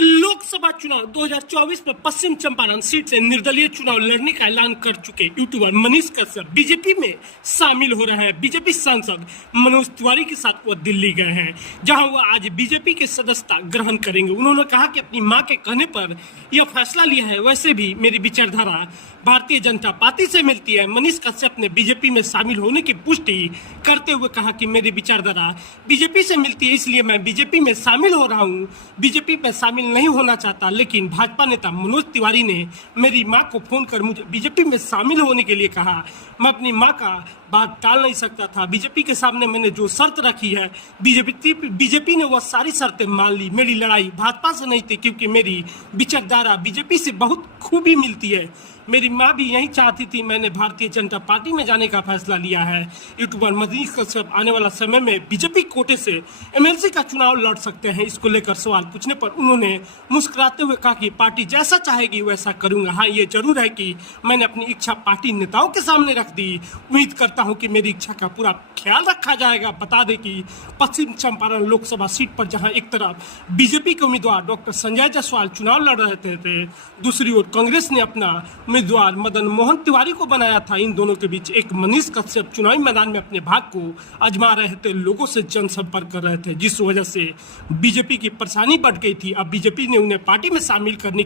लोकसभा चुनाव 2024 में पश्चिम चंपारण सीट से निर्दलीय चुनाव लड़ने का ऐलान कर चुके यूट्यूबर मनीष कश्यप बीजेपी में शामिल हो रहे हैं। बीजेपी सांसद मनोज तिवारी के साथ वो दिल्ली गए हैं, जहां वो आज बीजेपी की सदस्यता ग्रहण करेंगे। उन्होंने कहा कि अपनी मां के कहने पर यह फैसला लिया है। वैसे भी मेरी विचारधारा भारतीय जनता पार्टी से मिलती है। मनीष कश्यप ने बीजेपी में शामिल होने की पुष्टि करते हुए कहा कि मेरी विचारधारा बीजेपी से मिलती है, इसलिए मैं बीजेपी में शामिल हो रहा हूं। बीजेपी में शामिल नहीं होना चाहता, लेकिन भाजपा नेता मनोज तिवारी ने मेरी मां को फोन कर मुझे बीजेपी में शामिल होने के लिए कहा। मैं अपनी मां का बात टाल नहीं सकता था। बीजेपी के सामने मैंने जो शर्त रखी है, बीजेपी ने वह सारी शर्तें मान ली। मेरी लड़ाई भाजपा से नहीं थी, क्योंकि मेरी विचारधारा बीजेपी से बहुत खूबी मिलती है। मेरी मां भी यही चाहती थी। मैंने भारतीय जनता पार्टी में जाने का फैसला लिया है। यूट्यूबर मनीष कश्यप आने वाला समय में बीजेपी कोटे से एमएलसी का चुनाव लड़ सकते हैं। इसको लेकर सवाल पूछने पर उन्होंने मुस्कुराते हुए कहा कि पार्टी जैसा चाहेगी वैसा करूंगा। हाँ, ये जरूर है कि मैंने अपनी इच्छा पार्टी नेताओं के सामने रख दी। उम्मीद करता हूं कि मेरी इच्छा का पूरा ख्याल रखा जाएगा। बता दें कि पश्चिम चंपारण लोकसभा सीट पर जहां एक तरफ बीजेपी के उम्मीदवार डॉक्टर संजय जायसवाल चुनाव लड़ रहे थे, दूसरी ओर कांग्रेस ने अपना उम्मीदवार मदन मोहन तिवारी को बनाया था। इन दोनों के बीच एक मनीष कश्यप चुनावी मैदान में अपने भाग को आजमा रहे थे, लोगों से जनसंपर्क कर रहे थे, जिस वजह से बीजेपी की परेशानी बढ़ गई थी। अब बीजेपी ने उन्हें पार्टी में शामिल करने की